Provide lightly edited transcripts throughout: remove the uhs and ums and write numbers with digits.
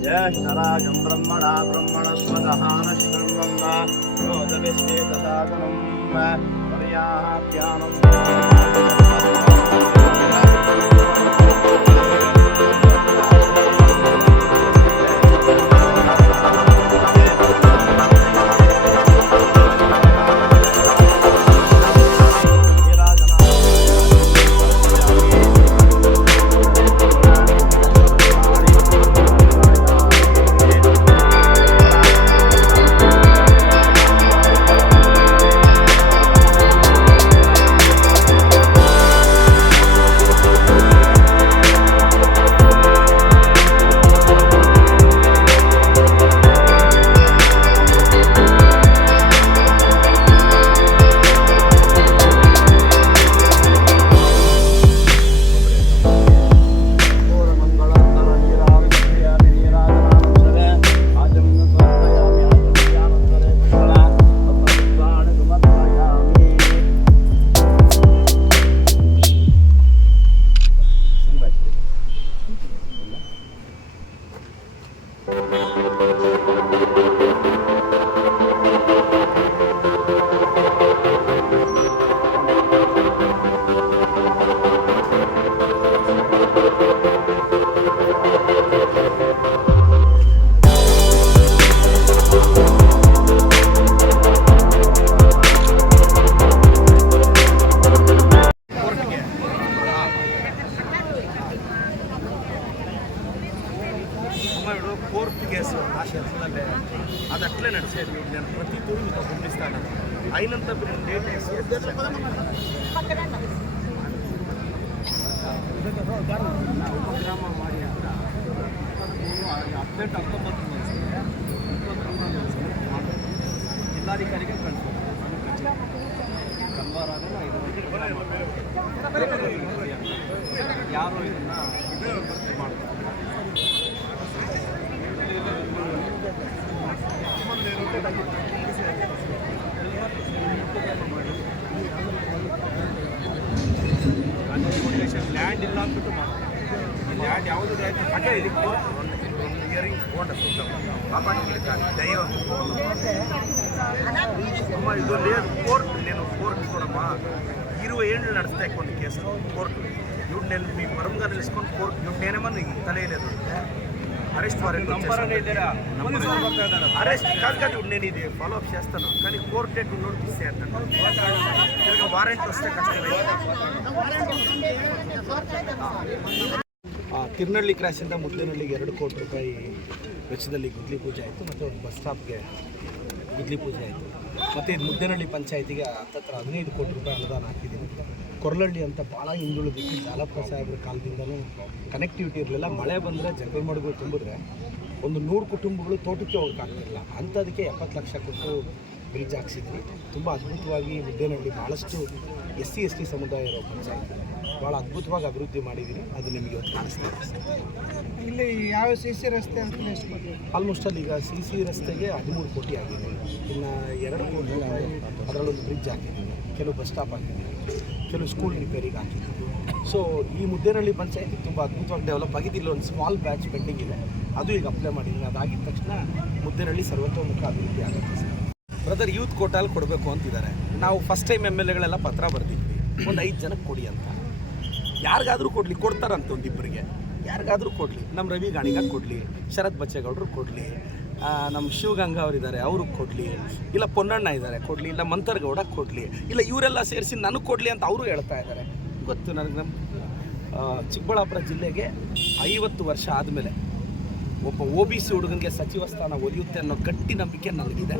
ज्येष्ठराजं ब्रह्मणा ब्रह्मणस्पतः नश्वन्वन् रोदभिश्चेतसादनं पर्याप्यानं court case ಆ ಶೆಲ್ಫ್ನಲ್ಲೇ ಅದು ಅಟ್ಲೇ ನಡೆಸೇది నేను ప్రతి తూరు మీకు పంపిస్తాను అయినంత డేట్ వేసి ಗ್ರಾಮ ಮಾಡಿ ಅಪ್ಡೇಟ್ ಆಗ್ತಬರ್ತೀನಿ ಜಿಲ್ಲಾಧಿಕಾರಿಗೆ ಕಳಿಸ್ಬೇಕು ಕಲ್ವಾರ ಯಾರು ಇದನ್ನು ಮಾಡ್ತಾರೆ ಲ್ಯಾಂಡ್ ಇಲ್ಲ ಅಂದ್ಬಿಟ್ಟು ಮಾಡ್ತಾರೆ ಲ್ಯಾಂಡ್ ಯಾವುದು ಹಾಗೆ ಇಲ್ಲಿ ಒಂದು ಇಯರಿಂಗ್ ಹೋಂಡ దైవం అమ్మ ఇది లేదు కోర్టు నేను కోర్టు చూడమ్మా 20 ఏళ్ళు నడుస్తాయి కొన్ని కేసులు కోర్టు ఇప్పుడు నేను మీ పరంగా తెలుసుకొని కోర్టు ఇప్పుడు నేనేమన్నా తెలియలేదు అరెస్ట్ వారెంట్ అరెస్ట్ కాదు ఇప్పుడు నేను ఇది ఫాలో అప్ చేస్తాను కానీ కోర్ట్ డేట్ ఉన్నోడు తీసే అంటాను వారెంట్ వస్తే కష్టమే ತಿರುನಳ್ಳಿ ಕ್ರಾಸಿಂದ ಮುದ್ಲಿನಹಳ್ಳಿಗೆ 2 ಕೋಟಿ ರೂಪಾಯಿ ವೆಚ್ಚದಲ್ಲಿ ಗುದ್ಲಿ ಪೂಜೆ ಆಯಿತು ಮತ್ತು ಒಂದು ಬಸ್ ಸ್ಟಾಪ್ಗೆ ಗುದ್ಲಿ ಪೂಜೆ ಆಯಿತು ಮತ್ತು ಇದು ಮುದ್ದೇನಹಳ್ಳಿ ಪಂಚಾಯತಿಗೆ ಹತ್ತತ್ರ 15 ಕೋಟಿ ರೂಪಾಯಿ ಅನುದಾನ ಹಾಕಿದ್ದೀನಿ ಕೊರಲಹಳ್ಳಿ ಅಂತ ಭಾಳ ಹಿಂದುಳಿದಿತ್ತು ಜಾಲಪ್ಪ ಸಾಹೇಬ್ರ ಕಾಲದಿಂದಲೂ ಕನೆಕ್ಟಿವಿಟಿ ಇರಲಿಲ್ಲ ಮಳೆ ಬಂದರೆ ಜಂಗಲ್ಮಡುಗಳು ತುಂಬಿದ್ರೆ ಒಂದು 100 ಕುಟುಂಬಗಳು ತೋಟಕ್ಕೆ ಹೋಗೋಕ್ಕಾಗ್ತಿಲ್ಲ ಅಂಥದಕ್ಕೆ 70 ಲಕ್ಷ ಕೊಟ್ಟು ಬ್ರಿಡ್ಜ್ ಹಾಕ್ಸಿದ್ವಿ ತುಂಬ ಅದ್ಭುತವಾಗಿ ಮುದ್ದೇನಹಳ್ಳಿ ಭಾಳಷ್ಟು SC ST ಸಮುದಾಯ ಇರೋ ಪಂಚಾಯತ್ ಭಾಳ ಅದ್ಭುತವಾಗಿ ಅಭಿವೃದ್ಧಿ ಮಾಡಿದ್ದೀನಿ ಅದು ನಿಮಗೆ ಇವತ್ತು ಕಾಣಿಸ್ತಾ ಇದೆ ಇಲ್ಲಿ ಯಾವ CC ರಸ್ತೆ ಅಂತ ಎಷ್ಟು ಕೊಟ್ಟು ಆಲ್ಮೋಸ್ಟ್ ಅಲ್ಲಿ ಈಗ CC ರಸ್ತೆಗೆ 13 ಕೋಟಿ ಆಗಿದೆ ಇನ್ನು 2 ಕೋಟಿ ಅದರಲ್ಲೊಂದು ಬ್ರಿಡ್ಜ್ ಹಾಕಿದ್ದೀನಿ ಕೆಲವು ಬಸ್ ಸ್ಟಾಪ್ ಹಾಕಿದ್ದೀನಿ ಕೆಲವು ಸ್ಕೂಲ್ ರಿಪೇರಿಗೆ ಹಾಕಿದ್ದೀನಿ ಸೊ ಈ ಮುದ್ದೇನಹಳ್ಳಿ ಪಂಚಾಯತಿ ತುಂಬ ಅದ್ಭುತವಾಗಿ ಡೆವಲಪ್ ಆಗಿದೆ ಇಲ್ಲಿ ಒಂದು ಸ್ಮಾಲ್ ಬ್ಯಾಚ್ ಪೆಂಡಿಂಗ್ ಇದೆ ಅದು ಈಗ ಅಪ್ಲೈ ಮಾಡಿದ್ದೀನಿ ಅದಾಗಿದ ತಕ್ಷಣ ಮುದ್ದೇನಹಳ್ಳಿ ಸರ್ವತೋಮುಖ ಅಭಿವೃದ್ಧಿ ಆಗುತ್ತೆ ಸರ್ ಬ್ರದರ್ ಯೂತ್ ಕೋಟಾಲ್ ಕೊಡಬೇಕು ಅಂತಿದ್ದಾರೆ ನಾವು ಫಸ್ಟ್ ಟೈಮ್ MLAಗಳೆಲ್ಲ ಪತ್ರ ಬರೆದಿದ್ವಿ ಒಂದು 5 ಜನಕ್ಕೆ ಕೊಡಿ ಅಂತ ಯಾರಿಗಾದರೂ ಕೊಡಲಿ ಕೊಡ್ತಾರಂತ ಒಂದಿಬ್ಬರಿಗೆ ಯಾರಿಗಾದರೂ ಕೊಡಲಿ ನಮ್ಮ ರವಿ ಗಾಣಿಗ ಕೊಡಲಿ ಶರತ್ ಬಚ್ಚೇಗೌಡರು ಕೊಡಲಿ ನಮ್ಮ ಶಿವಗಂಗಾ ಅವರಿದ್ದಾರೆ ಅವ್ರಿಗೆ ಕೊಡಲಿ, ಇಲ್ಲ ಪೊನ್ನಣ್ಣ ಇದ್ದಾರೆ ಕೊಡಲಿ, ಇಲ್ಲ ಮಂತರ್ಗೌಡ ಕೊಡಲಿ, ಇಲ್ಲ ಇವರೆಲ್ಲ ಸೇರಿಸಿ ನನಗೆ ಕೊಡಲಿ ಅಂತ ಅವರು ಹೇಳ್ತಾ ಇದ್ದಾರೆ. ಗೊತ್ತು ನನಗೆ. ನಮ್ಮ ಚಿಕ್ಕಬಳ್ಳಾಪುರ ಜಿಲ್ಲೆಗೆ 50 ವರ್ಷ ಆದಮೇಲೆ ಒಬ್ಬ OBC ಹುಡುಗನಿಗೆ ಸಚಿವ ಸ್ಥಾನ ಒಲಿಯುತ್ತೆ ಅನ್ನೋ ಗಟ್ಟಿ ನಂಬಿಕೆ ನನಗಿದೆ.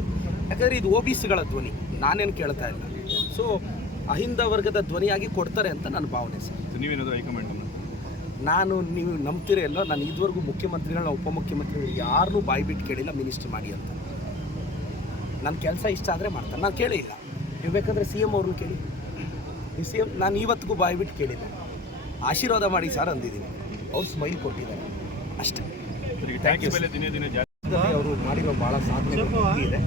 ಯಾಕಂದರೆ ಇದು OBCಗಳ ಧ್ವನಿ, ನಾನೇನು ಕೇಳ್ತಾ ಇಲ್ಲ. ಸೊ ಅಹಿಂದ ವರ್ಗದ ಧ್ವನಿಯಾಗಿ ಕೊಡ್ತಾರೆ ಅಂತ ನನ್ನ ಭಾವನೆ ಸರ್. ನೀವೇನಾದರೂ ಹೈಕಮಾಂಡ್ ನೀವು ನಂಬ್ತಿರೋ ಎಲ್ಲೋ, ನಾನು ಇದುವರೆಗೂ ಮುಖ್ಯಮಂತ್ರಿಗಳನ್ನ ಉಪಮುಖ್ಯಮಂತ್ರಿಗಳು ಯಾರನ್ನೂ ಬಾಯ್ಬಿಟ್ಟು ಕೇಳಿಲ್ಲ ಮಿನಿಸ್ಟ್ರ್ ಮಾಡಿ ಅಂತ. ನನ್ನ ಕೆಲಸ ಇಷ್ಟ ಆದರೆ ಮಾಡ್ತಾರೆ, ನಾನು ಕೇಳೇ ಇಲ್ಲ. ನೀವು ಬೇಕಾದರೆ CM ಅವ್ರನ್ನ ಕೇಳಿ. CM ನಾನು ಇವತ್ತಿಗೂ ಬಾಯ್ಬಿಟ್ಟು ಕೇಳಿಲ್ಲ. ಆಶೀರ್ವಾದ ಮಾಡಿ ಸರ್ ಅಂದಿದ್ದೀನಿ, ಅವ್ರು ಸ್ಮೈಲ್ ಕೊಟ್ಟಿದ್ದಾರೆ ಅಷ್ಟೇ. ದಿನೇ ದಿನೇ ಜಾಸ್ತಿ ಅವರು ಮಾಡಿರೋ ಭಾಳ ಸಾಧನೆ ಇದೆ.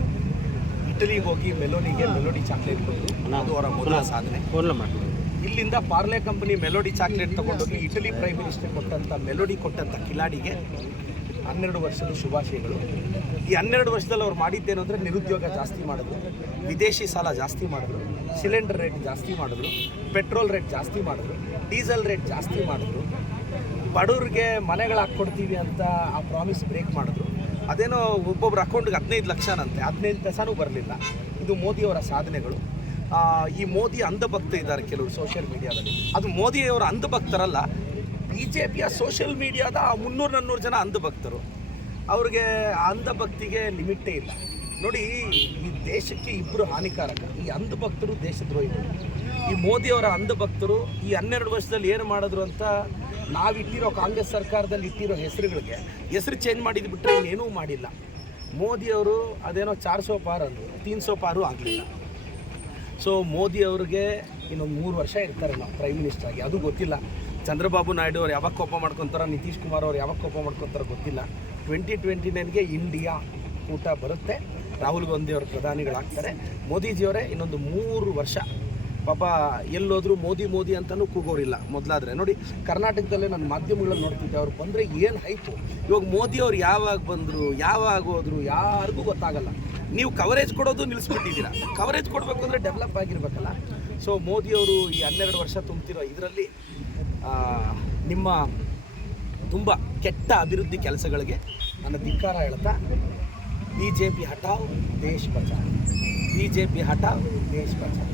ಇಟಲಿಗೆ ಹೋಗಿ ಮೆಲೋಡಿ ಚಾಕ್ಲೇಟ್ ಕೊಟ್ಟರು, ಅದು ಅವರ ಮೊದಲ ಸಾಧನೆ. ಇಲ್ಲಿಂದ ಪಾರ್ಲೆ ಕಂಪನಿ ಮೆಲೋಡಿ ಚಾಕ್ಲೇಟ್ ತೊಗೊಂಡೋಗಿ ಇಟಲಿ ಪ್ರೈಮ್ ಮಿನಿಸ್ಟರ್ ಕೊಟ್ಟಂಥ ಮೆಲೋಡಿ ಕೊಟ್ಟಂಥ ಕಿಲಾಡಿಗೆ 12 ವರ್ಷದ ಶುಭಾಶಯಗಳು. ಈ 12 ವರ್ಷದಲ್ಲಿ ಅವ್ರು ಮಾಡಿದ್ದೇನು ಅಂದರೆ ನಿರುದ್ಯೋಗ ಜಾಸ್ತಿ ಮಾಡಿದ್ರು, ವಿದೇಶಿ ಸಾಲ ಜಾಸ್ತಿ ಮಾಡಿದ್ರು, ಸಿಲಿಂಡರ್ ರೇಟ್ ಜಾಸ್ತಿ ಮಾಡಿದ್ರು, ಪೆಟ್ರೋಲ್ ರೇಟ್ ಜಾಸ್ತಿ ಮಾಡಿದ್ರು, ಡೀಸೆಲ್ ರೇಟ್ ಜಾಸ್ತಿ ಮಾಡಿದ್ರು, ಬಡವ್ರಿಗೆ ಮನೆಗಳು ಹಾಕ್ಕೊಡ್ತೀವಿ ಅಂತ ಆ ಪ್ರಾಮಿಸ್ ಬ್ರೇಕ್ ಮಾಡಿದ್ರು. ಅದೇನೋ ಒಬ್ಬೊಬ್ರ ಅಕೌಂಟ್ಗೆ 15 ಲಕ್ಷನಂತೆ, 15 ಪೈಸಾನೂ ಬರಲಿಲ್ಲ. ಇದು ಮೋದಿಯವರ ಸಾಧನೆಗಳು. ಈ ಮೋದಿ ಅಂಧಭಕ್ತ ಇದ್ದಾರೆ ಕೆಲವರು ಸೋಷಿಯಲ್ ಮೀಡಿಯಾದಲ್ಲಿ. ಅದು ಮೋದಿಯವರ ಅಂಧಭಕ್ತರಲ್ಲ, BJPಯ ಸೋಷಿಯಲ್ ಮೀಡಿಯಾದ 300-400 ಜನ ಅಂಧಭಕ್ತರು. ಅವ್ರಿಗೆ ಅಂಧಭಕ್ತಿಗೆ ಲಿಮಿಟೇ ಇಲ್ಲ. ನೋಡಿ, ಈ ದೇಶಕ್ಕೆ ಇಬ್ಬರು ಹಾನಿಕಾರಕ, ಈ ಅಂಧಭಕ್ತರು ದೇಶದ್ರೋಹಿಗಳು. ಈ ಮೋದಿಯವರ ಅಂಧಭಕ್ತರು ಈ 12 ವರ್ಷದಲ್ಲಿ ಏನು ಮಾಡಿದ್ರು ಅಂತ ನಾವಿಟ್ಟಿರೋ ಕಾಂಗ್ರೆಸ್ ಸರ್ಕಾರದಲ್ಲಿ ಇಟ್ಟಿರೋ ಹೆಸರು ಚೇಂಜ್ ಮಾಡಿದ್ದು ಬಿಟ್ಟರೆ ಇನ್ನೇನೂ ಮಾಡಿಲ್ಲ. ಮೋದಿಯವರು ಅದೇನೋ 400 ಪಾರ್ ಅಂದರು, 300 ಪಾರು ಆಗಲಿಲ್ಲ. ಸೊ ಮೋದಿಯವ್ರಿಗೆ ಇನ್ನೊಂದು 3 ವರ್ಷ ಇರ್ತಾರೆ ನಾವು ಪ್ರೈಮ್ ಮಿನಿಸ್ಟರ್ ಆಗಿ, ಅದು ಗೊತ್ತಿಲ್ಲ. ಚಂದ್ರಬಾಬು ನಾಯ್ಡು ಅವ್ರು ಯಾವಾಗ ಕೋಪ ಮಾಡ್ಕೊತಾರೋ, ನಿತೀಶ್ ಕುಮಾರ್ ಅವ್ರು ಯಾವಾಗ ಕೋಪ ಮಾಡ್ಕೊತಾರೋ ಗೊತ್ತಿಲ್ಲ. 2029ಗೆ ಇಂಡಿಯಾ ಊಟ ಬರುತ್ತೆ, ರಾಹುಲ್ ಗಾಂಧಿ ಅವರು ಪ್ರಧಾನಿಗಳಾಗ್ತಾರೆ. ಮೋದಿಜಿಯವರೇ ಇನ್ನೊಂದು 3 ವರ್ಷ. ಪಾಪ ಎಲ್ಲೋದ್ರೂ ಮೋದಿ ಅಂತಲೂ ಕೂಗೋರಿಲ್ಲ ಮೊದಲಾದರೆ. ನೋಡಿ, ಕರ್ನಾಟಕದಲ್ಲೇ ನನ್ನ ಮಾಧ್ಯಮಗಳಲ್ಲಿ ನೋಡ್ತಿದ್ದೆ, ಅವ್ರು ಬಂದರೆ ಏನು ಹೈಪು. ಇವಾಗ ಮೋದಿಯವ್ರು ಯಾವಾಗ ಬಂದರು, ಯಾವಾಗ ಹೋದ್ರು, ಯಾರಿಗೂ ಗೊತ್ತಾಗಲ್ಲ. ನೀವು ಕವರೇಜ್ ಕೊಡೋದು ನಿಲ್ಲಿಸ್ಬಿಟ್ಟಿದ್ದೀರಾ. ಕವರೇಜ್ ಕೊಡಬೇಕು ಅಂದರೆ ಡೆವಲಪ್ ಆಗಿರಬೇಕಲ್ಲ. ಸೊ ಮೋದಿಯವರು ಈ 12 ವರ್ಷ ತುಂಬ್ತಿರೋ ಇದರಲ್ಲಿ ನಿಮ್ಮ ತುಂಬ ಕೆಟ್ಟ ಅಭಿವೃದ್ಧಿ ಕೆಲಸಗಳಿಗೆ ನನ್ನ ಧಿಕ್ಕಾರ ಹೇಳ್ತಾ, BJP ಹಟಾವ್ ದೇಶ್ ಬಚಾವ್, BJP ಹಟಾವ್ ದೇಶ್ ಬಚಾವ್.